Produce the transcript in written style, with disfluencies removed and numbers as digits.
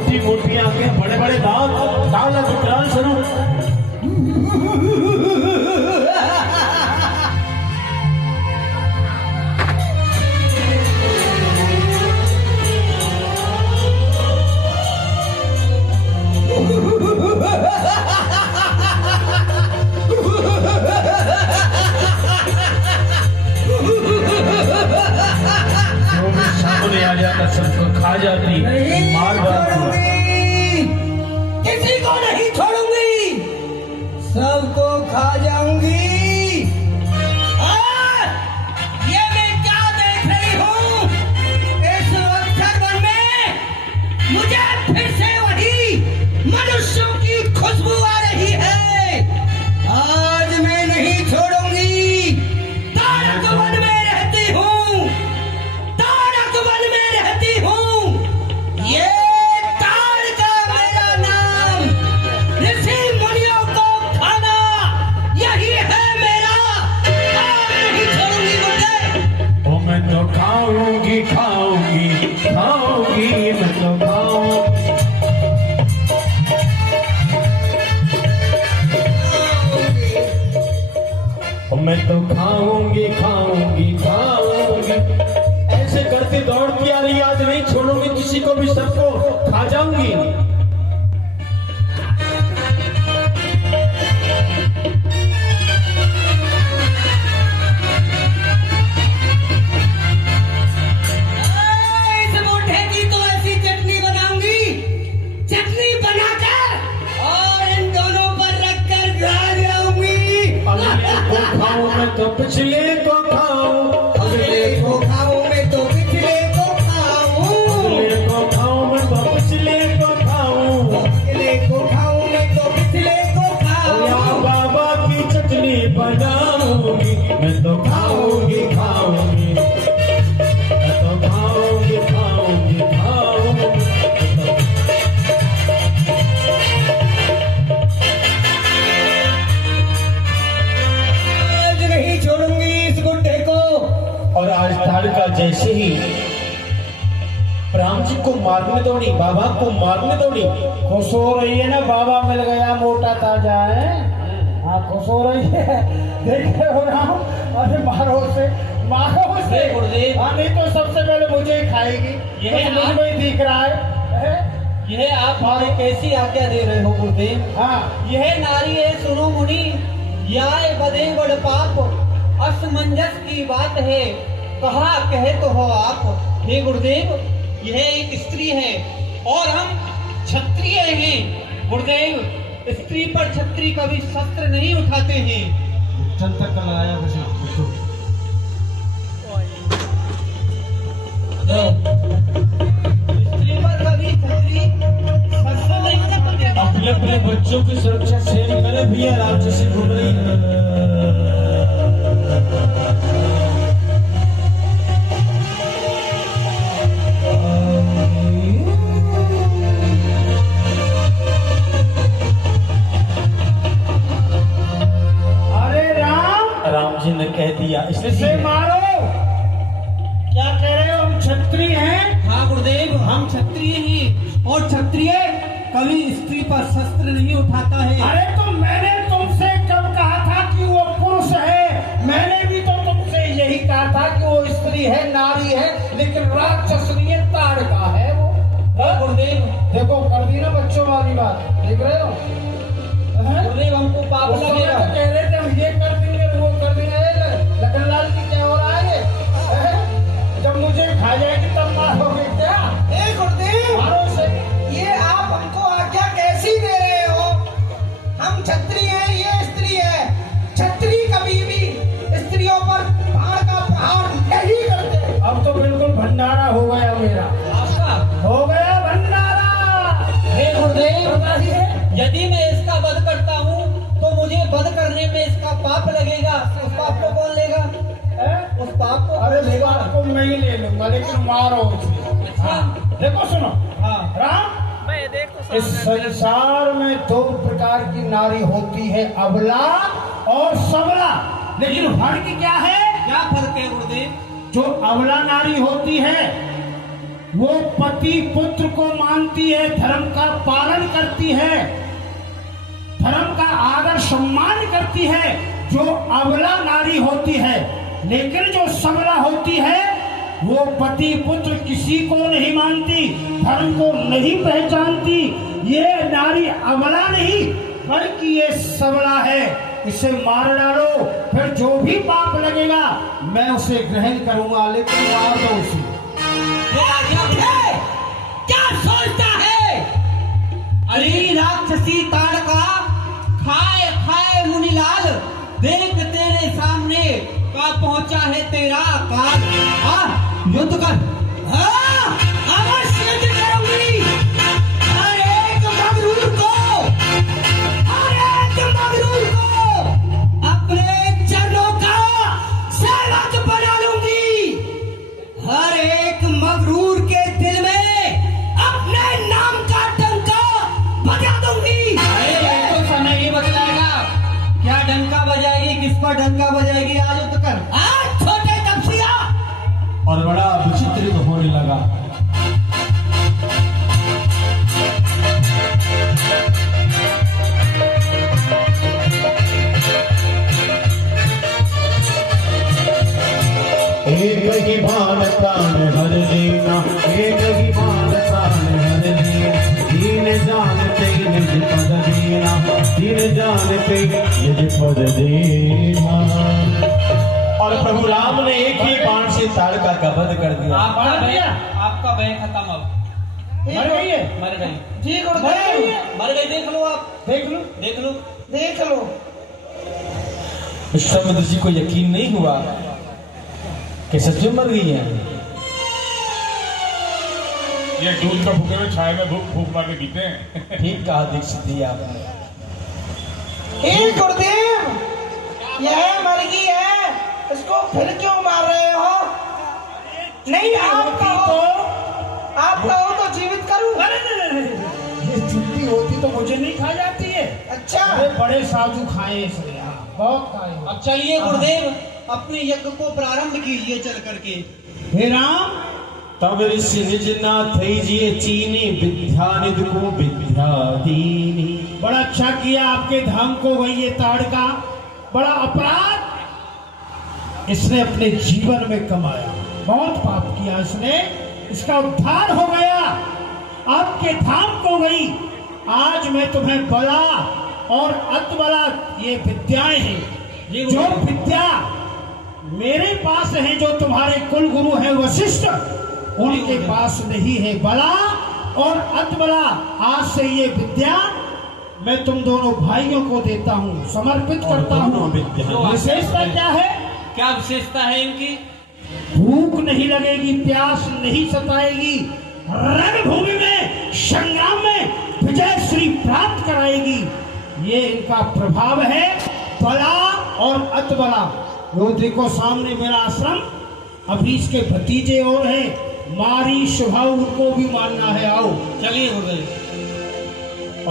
मोटी मोटी आंखें, बड़े बड़े दांत, काला विकराल स्वरूप। सामने आ जाता सबको खा जाती, मार डालती। किसी को नहीं छोड़ूंगी, सबको खा जाऊंगी। ये मैं क्या देख रही हूँ? इस अक्षरवन में मुझे फिर से वही मनुष्यों की खुशबू आ रही है। आज मैं नहीं छोड़ूंगी। तारक वन में रहती हूँ, तारक वन में रहती हूँ। ये तारका मेरा नाम। ऋषि मुनियों को खाना यही है मेरा। आज नहीं छोड़ूंगी मुझे। ओ मैं तो खाऊंगी खाऊंगी खाऊंगी, मैं तो खाऊंगी। ओ मैं तो खाऊंगी खाऊंगी खाऊंगी, ऐसे करती दौड़ती आ रही, आज नहीं छोड़ूंगी किसी को भी, सबको खा जाऊंगी। इस मोटे की तो ऐसी चटनी बनाऊंगी, चटनी बनाकर और इन दोनों पर रखकर खा जाऊंगी। अगले को खाऊं मैं तो पिछले को खाऊं, अगले को खाऊं मैं तो पिछले को खाऊं। अगले को खाऊं मैं तो पिछले को खाऊं। अगले को खाऊं मैं तो पिछले को या खाऊं। बाबा की चटनी बनाऊंगी, मैं तो खाऊंगी खाऊंगी, मैं तो खाऊंगी खाऊंगी खाऊंगी। आज नहीं छोड़ूंगी इस गुड्डे को। और आज तारका जैसे ही राम जी को मारने दौड़ी, बाबा को मारने दौड़ी, खुश हो रही है ना, बाबा मिल गया मोटा ताजा है। हाँ खुश हो रही है, देख रहे हो राम। अरे मारो से, मारो से। हाँ नहीं तो सबसे पहले मुझे ही खाएगी, यह तो मुझ में ही दिख रहा है। यह आप हमें कैसी आज्ञा दे रहे हो गुरुदेव? हाँ यह नारी है सुनो मुनि, याय बदे बड़ पाप, असमंजस की बात है, कहा कहे तो हो आप। हे गुरुदेव, यह एक स्त्री है और हम क्षत्रिय हैं। गुरुदेव, स्त्री पर क्षत्रिय कभी शस्त्र नहीं उठाते हैं। चल तक कल आया बच्चा। स्त्री पर कभी क्षत्रिय शस्त्र नहीं उठाते हैं। अपने अपने बच्चों की सुरक्षा शेयर करे भैया, राम जी से घूम रही है। अरे राम, राम जी ने कह दिया इसे इसलिए मारो। क्या कह रहे हो? हम क्षत्रिय हैं। हाँ गुरुदेव, हम क्षत्रिय हैं और क्षत्रिय कभी स्त्री पर शस्त्र नहीं उठाता है। अरे तो मैंने तुमसे कब कहा था कि वो पुरुष है? मैंने भी तो तुमसे यही कहा था कि वो स्त्री है, नारी है, लेकिन राक्षस नहीं है, ताड़का है वो। गुरुदेव, देखो कर दी ना बच्चों वाली बात, देख रहे हो? हैं? गुरुदेव हमको पाप उस समय लगेगा। तो कह रहे थे हम ये कर देंगे वो कर देंगे। लखनलाल की क्या हो रहा है? हैं? जब मुझे खा जाएगी तब मारोगे क्या? गुरुदेव, मारो से। ये आप हमको आज्ञा कैसी दे रहे हो? हम क्षत्रिय हैं, ये स्त्री है। क्षत्रिय कभी भी स्त्रियों पर बाण का प्रहार नहीं करते। अब तो बिल्कुल भंडारा हो गया मेरा, आपका हो गया भंडारा। हे गुरुदेव, बताइए। यदि मैं इसका वध करता हूँ तो मुझे वध करने में इसका पाप लगेगा। उस पाप को कौन लेगा? उस पाप को अरे कौन लेगा? बात को मैं ही ले लूंगा, लेकिन मारो उसे। हाँ, देखो सुनो। हाँ। राम, इस संसार में दो प्रकार की नारी होती है, अबला और सबला। लेकिन फर्क क्या है? क्या फर्क है गुरुदेव? जो अबला नारी होती है वो पति पुत्र को मानती है, धर्म का पालन करती है, धर्म का आदर सम्मान करती है, जो अबला नारी होती है। लेकिन जो सबला होती है वो पति पुत्र किसी को नहीं मानती, धर्म को नहीं पहचानती। ये नारी अबला नहीं बल्कि ये सबला है। इसे मार डालो, फिर जो भी पाप लगेगा मैं उसे ग्रहण करूंगा, लेकिन मार दो उसे। क्या सोचता है? अरे राक्षसी ताड़का, खाए खाए मुनीलाल, देख तेरे सामने का पहुंचा है तेरा काल। युद्ध कर। हाँ, अवश्य युद्ध करूंगी। हर एक मगरूर को अपने चरणों का सेवक बना लूंगी। हर एक मगरूर के दिल में अपने नाम का डंका बजा दूंगी। तो समय ये बतलाएगा क्या डंका बजाएगी, किस पर डंका बजाएगी। आज युद्ध कर। आज छोटे तपसिया। और बड़ा विचित्र होने लगा। एक ही भान प्राण हर लेना, एक ही भान प्राण हर लेना। दीन जानते निज पद देना, दीन जानते निज पद देना। और प्रभु राम ने एक ही बाण से ताड़का का वध कर दिया। आपका भय खत्म। अब मर गई है? मर गई जी मर गई है? मर गई। देख लो आप, देख लो। देख लो। देख लो। विश्वामित्र जी को यकीन नहीं हुआ कि सच में मर गई है। ये दूध का भूखे में छाए में भूख मार के पीते हैं। ठीक कहा दीक्षित जी आपने। हे गुरुदेव, यह मर गई है, इसको फिर क्यों मार रहे हो? नहीं, आप कहो तो जीवित करूं। ये चुप्पी होती तो मुझे नहीं खा जाती है। अच्छा, अरे बड़े साधु खाए इसने, बहुत खाए। अब चलिए गुरुदेव, अपने यज्ञ को प्रारंभ कीजिए चल करके। हे राम, तब ऋषि निज नाथ जिए चीनी, विद्या निधि को विद्या दीनी। बड़ा अच्छा किया आपके धाम को वही ये ताड़का। बड़ा अपराध इसने अपने जीवन में कमाया, बहुत पाप किया इसने। इसका उद्धार हो गया, आपके धाम को गई। आज मैं तुम्हें बला और अतबला ये विद्याएं हैं, जो विद्या मेरे पास है, जो तुम्हारे कुल गुरु है वशिष्ठ, उनके पास नहीं है। बला और अतबला, आज से ये विद्या मैं तुम दोनों भाइयों को देता हूँ, समर्पित करता हूँ। विशेषता क्या है? क्या विशेषता है इनकी? भूख नहीं लगेगी, प्यास नहीं सताएगी, रणभूमि में संग्राम में विजय श्री प्राप्त कराएगी। ये इनका प्रभाव है, बला और अतबला। वो देखो सामने मेरा आश्रम, अभी इसके भतीजे और हैं, मारी स्वभाव, उनको भी मानना है। आओ चलिए गुरुदेव।